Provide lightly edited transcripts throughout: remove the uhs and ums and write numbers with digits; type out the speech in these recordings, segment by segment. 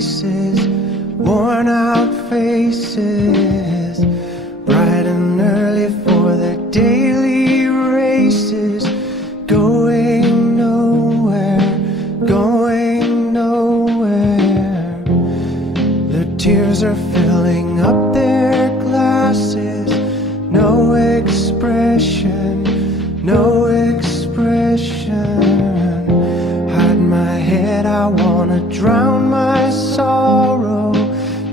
traces, worn out faces, bright and early for their daily races, going nowhere, going nowhere. Their tears are filling up their glasses, no expression, no expression. Hide my head, I wanna drown my sorrow.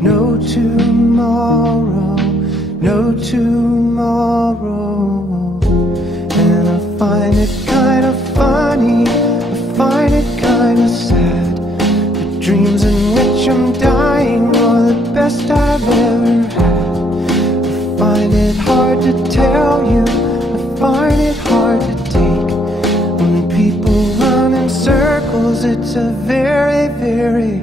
No tomorrow, no tomorrow. And I find it kinda funny, I find it kinda sad. The dreams in which I'm dying are the best I've ever had. I find it hard to tell you, I find it hard to take. When people run in circles, it's a very, very